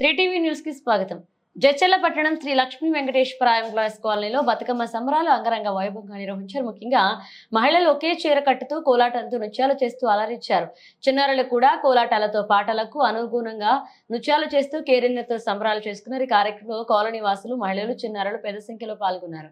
Three TV న్యూస్కి స్వాగతం. జడ్చర్ల పట్టణం శ్రీ లక్ష్మీ వెంకటేశ్వర ఎంప్లాయీస్ కాలనీలో బతుకమ్మ సంబరాలు అంగరంగ వైభవంగా నిర్వహించారు. ముఖ్యంగా మహిళలు ఒకే చీర కట్టుతూ కోలాటంతో నృత్యాలు చేస్తూ అలరించారు. చిన్నారులు కూడా కోలాటాలతో పాటలకు అనుగుణంగా నృత్యాలు చేస్తూ కేరిందతో సంబరాలు చేసుకున్నారు. ఈ కార్యక్రమంలో కాలనీ వాసులు మహిళలు చిన్నారులు పెద్ద సంఖ్యలో పాల్గొన్నారు.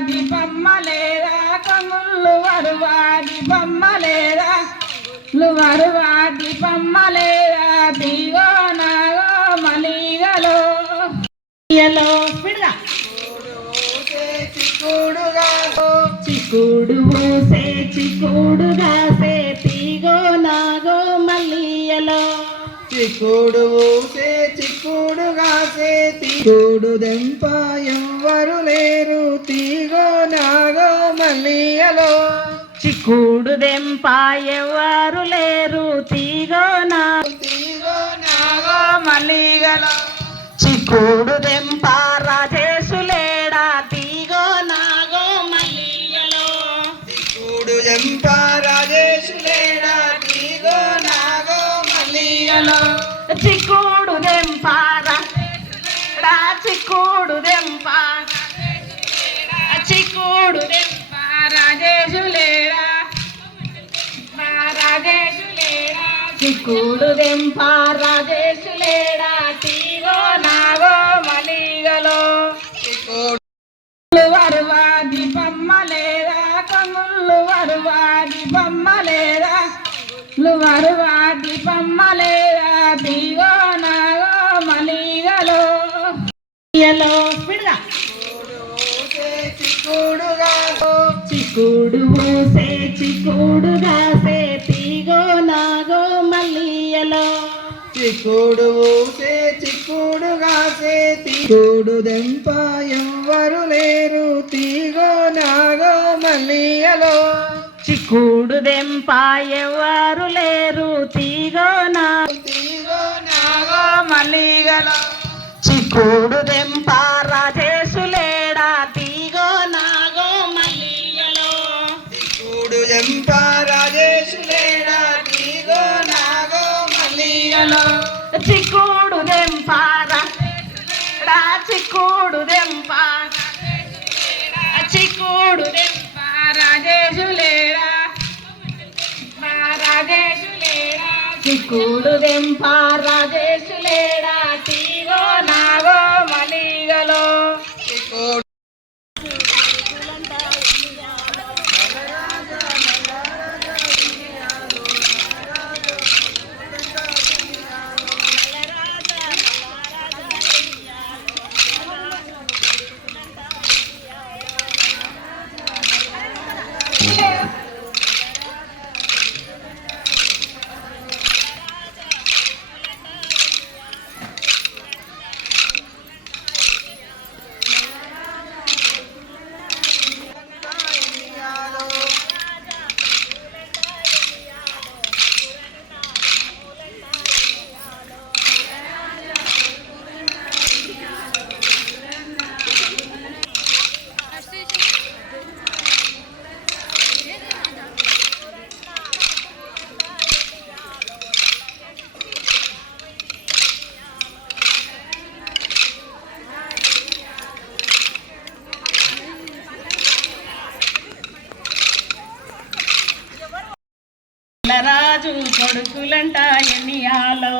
వరువాది బొమ్మలేరా? కముళ్ళు వరువాది బొమ్మలేరా? వరువాది బొమ్మలేరా? దిగో నాగో మలిగలో. ఎలో పిడరా చిక్కుడుగా చిక్కుడు పూసే చిక్కుడుగా సే తీగో నాగో మల్లియలో చిక్కుడు ఊసే చిక్కుడుగా సే తీగుడు దెంప ఎవ్వరు లేరు. తీగో నాగో మల్లియలో. చిక్కుడు దెంప ఎవరు లేరు. తీగో నా తీగో నాగో మల్లిగలో చిక్కుడు దెంప చిక్కుడు దెంపారా రాజేశులేడా చిక్కుడు దెంపారా చిక్కుడు దెంప రాజేశులేడా చిక్కుడు దెంప రాజేశులేడా తీగో నాగో మలిగలో. చిక్కుడు వరువాది బొమ్మలేరా కముళ్ళు వరువాది బొమ్మలేరా వరువాది బొమ్మలేరా తీ ఎలో చిక్కుడుగా చిక్కుడు పూసే చిక్కుడుగా సే తీగో నాగో మల్లియలో. చిక్కుడు ఊసే చిక్కుడుగా సే తీగుడు దెంప ఎవ్వరు లేరు తీగో నాగో మల్లియలో. చిక్కుడు దెంప ఎవరు లేరు తీగో నా తీగో నాగో మల్లిగలో చిక్కుడు దెంప రాజేశులేడా? తీగో నాగో మల్లియలో. చిక్కుడు దెంప రాజేశులేడా? తీగో నాగో మల్లిగలో చిక్కుడు దెంప రాజేశులేడా? చిక్కుడు దెంప చిక్కుడు దెంప రాజేశులేడా? చిక్కుడు దెంప రాజేశులేడా తీగో నాగో మలిగలో చిక్కుడు నల్లరాజు కొడుకులంట ఎన్నియాలో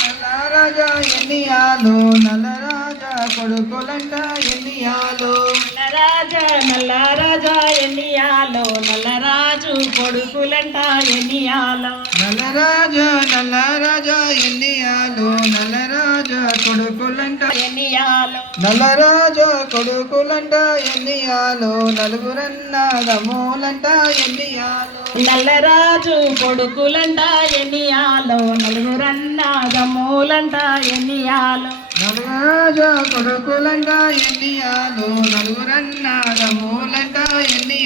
నల్లరాజా ఎన్నియాలు నల్లరాజా కొడుకులంట ఎన్నియాలు నల్లరాజా నల్లరాజా ఎన్నియాలో? నల్లరాజు కొడుకులంట ఎన్నియాలో? నల్లరాజా నల్లరాజా ఎన్నియాలు? నల్లరాజా కొడుకులంట ఎన్నియాలో? నల్లరాజా కొడుకులంట ఎన్నియాలు? నలుగురన్న దమ్ములంట ఎన్నియాలు? నల్లరాజు కొడుకులంట ఎన్నియాలో? నలుగురన్న దమ్ములంట ఎన్నియాలో? నల్లరాజా కొడుకులంట ఎన్నియాలు? నలుగురన్న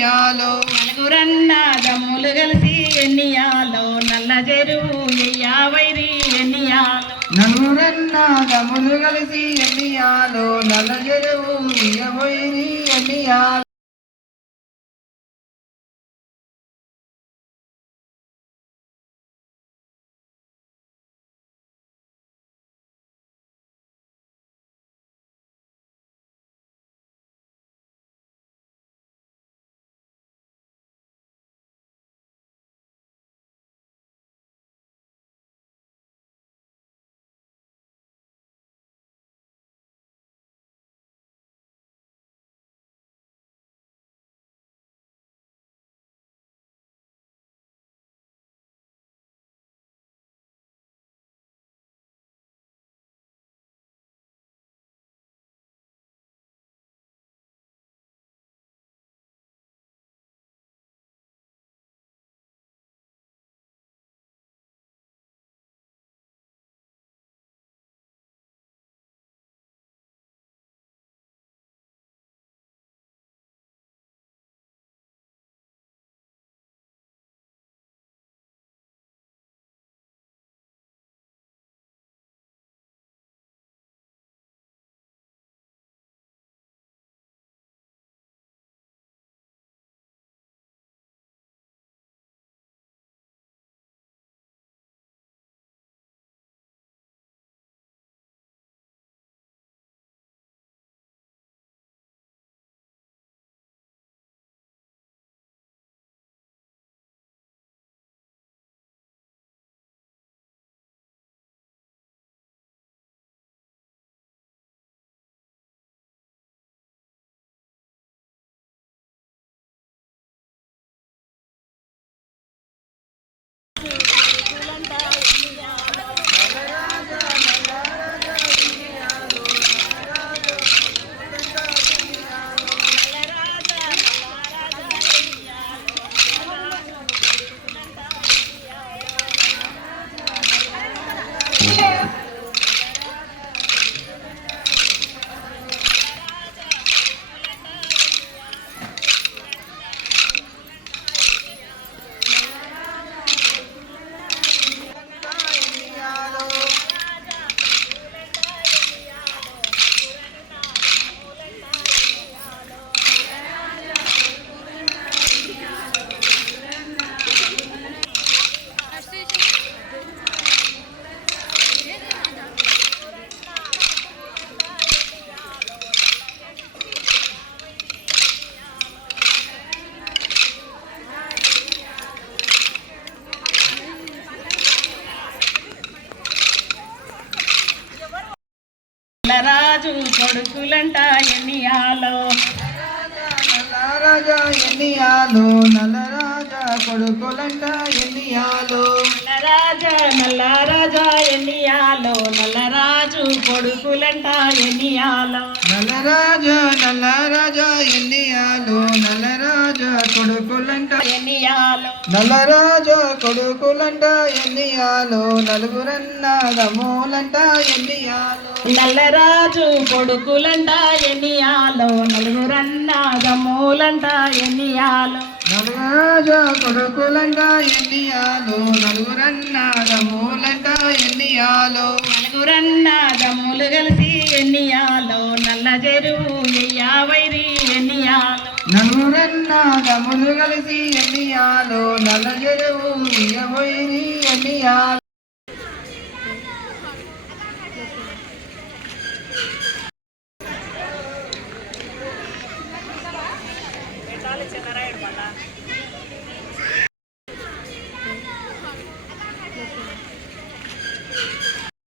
ఎన్నియాలు? నలుగురన్న దమ్ములు కలిసి ఎన్నియాలో? నల్ల చెరువు ఎయ్యావైరి ఎన్నియాలో? నలుగురన్న దమ్ములు కలిసి ఎన్నియాలు? నల్ల చెరువు ఇయ్యబోయి నల్లరాజు కొడుకులంట ఎన్నియాలో? నల్లరాజా ఎన్నియాలు? నల్లరాజా కొడుకులంట ఎన్నియాలు? నల్లరాజా నల్లరాజా ఎన్నియాలో? నల్లరాజు కొడుకులంట ఎన్నియాలో నల్లరాజా నల్లరాజా ఎన్నియాలు నల్లరాజా కొడుకులంట ఎన్నియాలో నల్లరాజా కొడుకులంట ఎన్నియాలు నలుగురన్న దమ్ములంట ఎన్నియాలు నల్లరాజు కొడుకులంట ఎన్నియాలో నలుగురన్న దమ్ములంట ఎన్నియాలో నల్లరాజా కొడుకులంట ఎన్నియాలు నలుగురన్న దమ్ములంట ఎన్నియాలు? నలుగురన్న దమ్ములు కలిసి ఎన్నియాలో? నల్ల చెరువు ఎయ్యావైరి ఎన్నియాలో? నలుగురన్న దమ్ములు కలిసి ఎన్నియాలు? నల్ల చెరువు ఇయ్యబోయి ఎన్నియాలు?